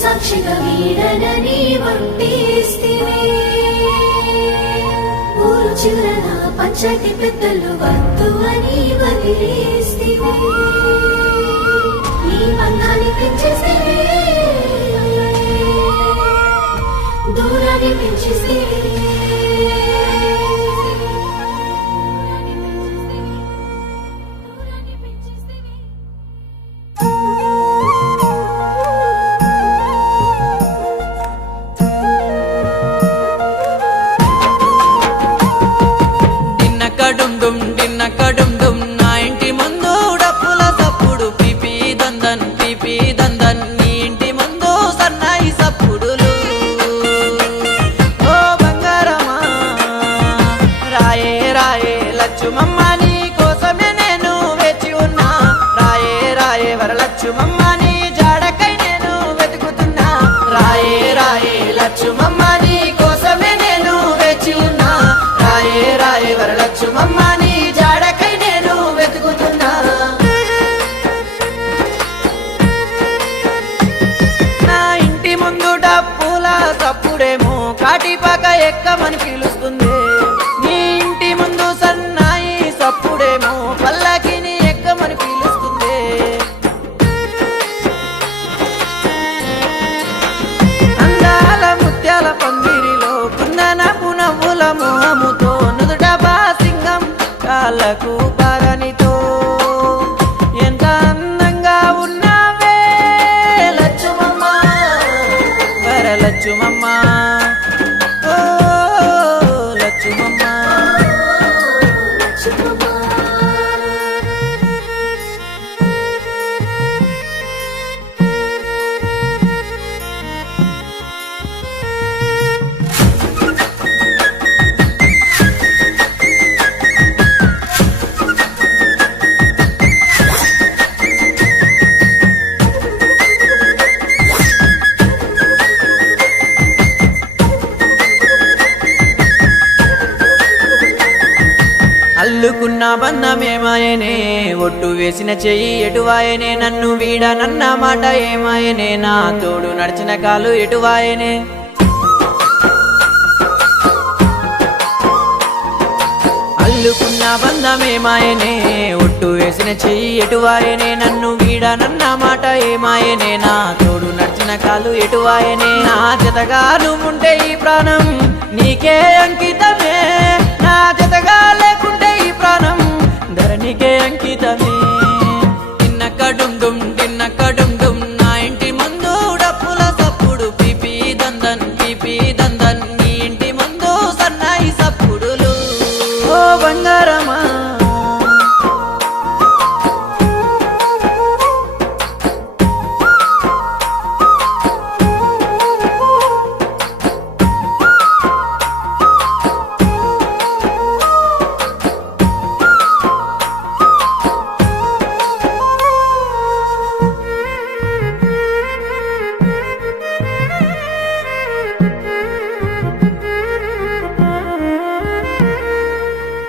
సాక్షిగా వీడనని వట్టేస్తివే. ఊరు చివరన పంచాయతీ పెద్దలు వద్దు అని వదిలేస్తివే. నీ బంధాన్ని పెంచేస్తివే, దూరాన్ని పెంచేస్తివే. కడుండుం నా ఇంటి ముందు డప్పుల సప్పుడు పిపి దందన్ నీ ఇంటి ముందు సన్నాయి సప్పుడులు. ఓ బంగారమా రాయే రాయే లచ్చుమమ్మ నీ కోసమే నేను వేచి ఉన్నా. రాయే రాయే వరలచ్చుమమ్మ నీ జాడకై నేను వెతుకుతున్నా. రాయే రాయే లచ్చుమమ్మ నీ కోసమే నేను వేచి ఉన్నా. రాయే రాయే వరలచ్చుమమ్మ నీ జాడకై నేను వెతుకుతున్నా. నా ఇంటి ముందు డప్పుల సప్పుడేమో కాటిపాక ఎక్కమని పిలుస్తుంది. నీ ఇంటి ముందు సన్నాయి సప్పుడేమో పల్లకిని ఎక్కమని పిలుస్తుంది. అందాల ముత్యాల పందిరిలో కుందనపు నవ్వుల మోహముతో నుదుట బాసింగం కాళ్ళకు పారనితో ఎంత అందంగా ఉన్నావే లచ్చుమమ్మ వరలచ్చుమమ్మ. ఓ లచ్చుమమ్మ అల్లుకున్న బంధమేమాయనే, ఒట్టు వేసిన చెయ్యి ఎటువాయనే, నన్ను వీడనన్న మాట ఏమాయనే, నా తోడు నడిచిన కాలు ఎటువాయనే. అల్లుకున్న బంధమేమాయనే, ఒట్టు వేసిన చెయ్యి ఎటువాయనే, నన్ను వీడనన్న మాట ఏమాయనే, నా తోడు నడిచిన కాలు ఎటువాయనే. నా జతగా నువ్వుంటే ఈ ప్రాణం నీకే అంకితమే, నా జతగా లేకుంటే ఈ ప్రాణం ధరణికే అంకితమే. తిన్న కడుండుం నా ఇంటి ముందు డప్పుల సప్పుడు పిపి దందన్ నీ ఇంటి ముందు సన్నాయి సప్పుడులు. ఓ బంగారమా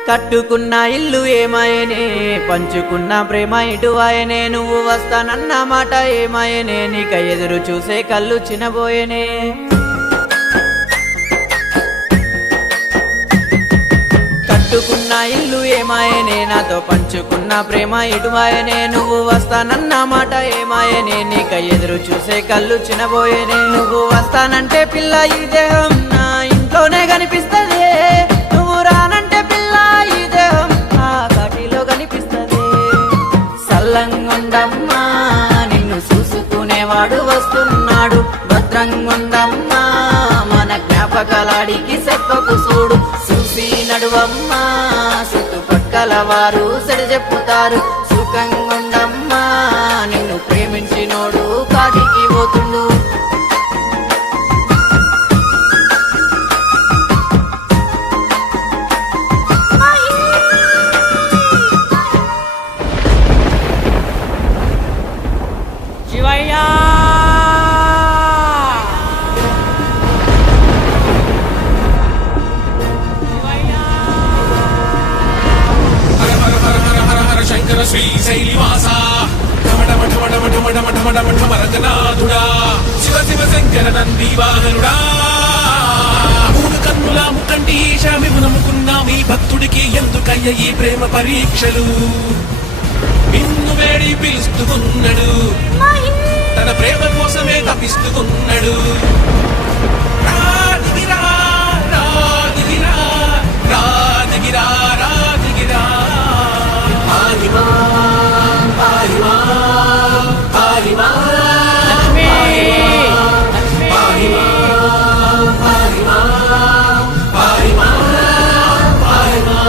కట్టుకున్న ఇల్లు ఏమాయనే, పంచుకున్న ప్రేమ ఇటువాయనే, నువ్వు వస్తానన్న మాట ఏమాయనే, నీక ఎదురు చూసే కళ్ళు చినబోయనే. కట్టుకున్న ఇల్లు ఏమాయనే, నాతో పంచుకున్న ప్రేమ ఇటువాయనే, నువ్వు వస్తానన్న మాట ఏమాయనే, నీక ఎదురు చూసే కళ్ళు చినబోయనే. నువ్వు వస్తానంటే పిల్ల ఈ దేహం నా ఇంట్లోనే కనిపిస్తదే, నువ్వు రానంటే పిల్ల ఈ దేహం ఆ కాటిలో కనిపిస్తదే. సల్లంగుండమ్మా నిన్ను చూసుకునేవాడు వస్తున్నాడు, భద్రంగుండమ్మా మన జ్ఞాపకాలాడికి చెప్పకు చూడు. చూసి నడువమ్మా చుట్టుపక్కల వారు సరి చెప్పుతారు, సుఖంగుండమ్మా నిన్ను ప్రేమించినోడు కాటికి పోతుండు. శివయ్యా శంకర శ్రీ శైలివాస ఢమ ఢమ ఢమ రంగనాథుడా శివ శివ శంకర నంది వాహనుడా మూడు కన్నుల ముకంటీశ మేము నమ్ముకున్న మీ భక్తుడికి ఎందుకయ్య ఈ ప్రేమ పరీక్షలు నిన్ను వేడి పిలుస్తున్నాడు తన ప్రేమ కోసమే తపిస్తున్నాడు రాదిగిరా రాదిగిరా రాదిగిరా రాదిగిరా పాహిమా పాహిమా పాహిమా లక్ష్మి పాహిమా పాహిమా పాహిమా పాహిమా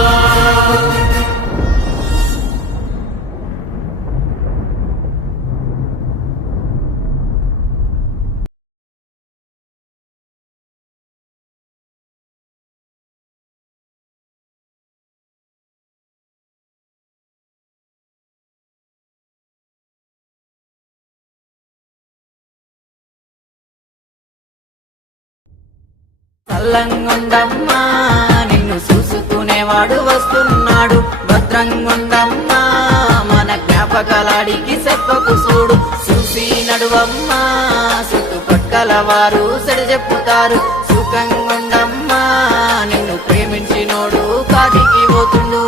చల్లంగుండమ్మా నిన్ను చూసుకునేవాడు వస్తున్నాడు భద్రంగుండమ్మా మన జ్ఞాపకాలాడికి చెప్పకు చూడు చూసి నడువమ్మా చుట్టుపక్కల వారు సరి చెప్పుతారు సుఖంగుండమ్మా నిన్ను ప్రేమించినోడు కాటికి పోతుండు